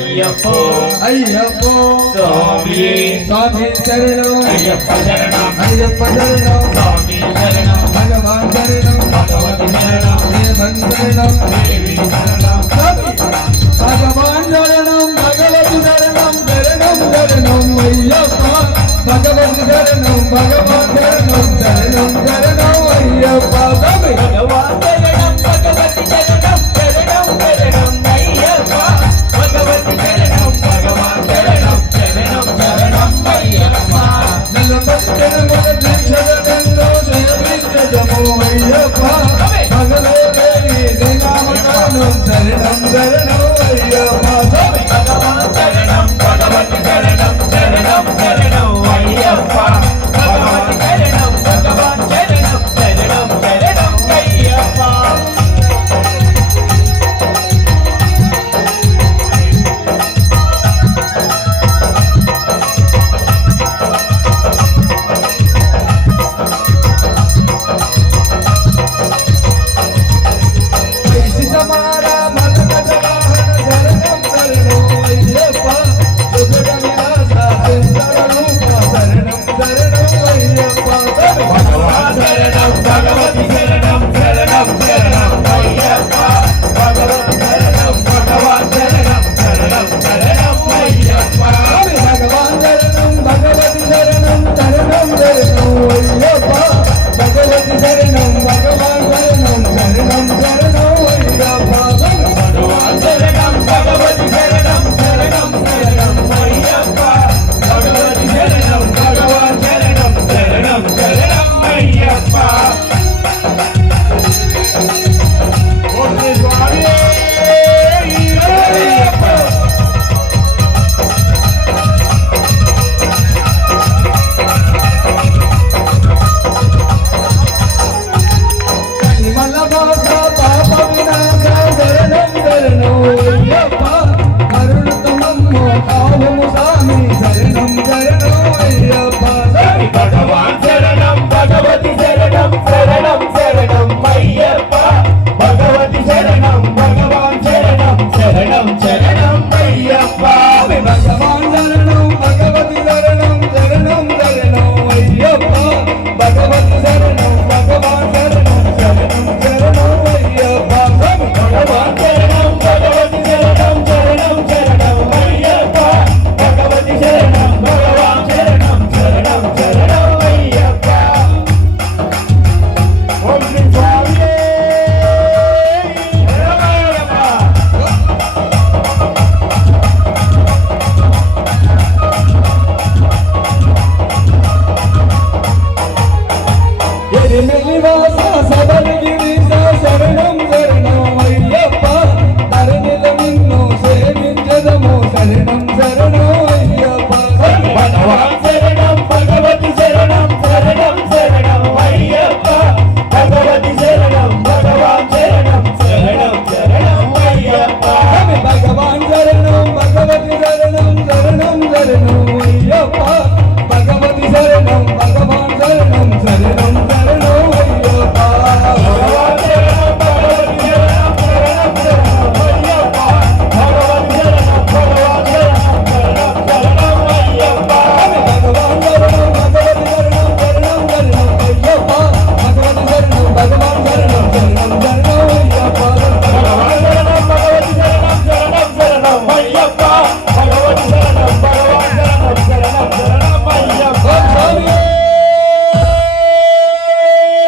అయ్యప్పో అయ్యప్పో స్వామి స్వామి శరణం అయ్యప్ప శరణం అయ్యప్ప శరణం స్వామి శరణం భగవాన్ శరణం భగవతి శరణం దేవన్ శరణం దేవి శరణం స్వామి భగవాన్ శరణం భగవతి శరణం శరణం శరణం అయ్యప్ప భగవతి శరణం భగవాన్ శరణం శరణం శరణం అయ్యప్ప స్వామి భగవాన్ శరణం భగవతి శరణం శరణం శరణం అయ్యప్ప భగవతి శరణం భగవాన్ శరణం శరణం శరణం అయ్యప్ప నలపచ్చనముల దీక్షలెందో సేవించదము అయ్యప్ప భగవతి నామకరణం శరణం శరణం అయ్యప్ప స్వామి భగవాన్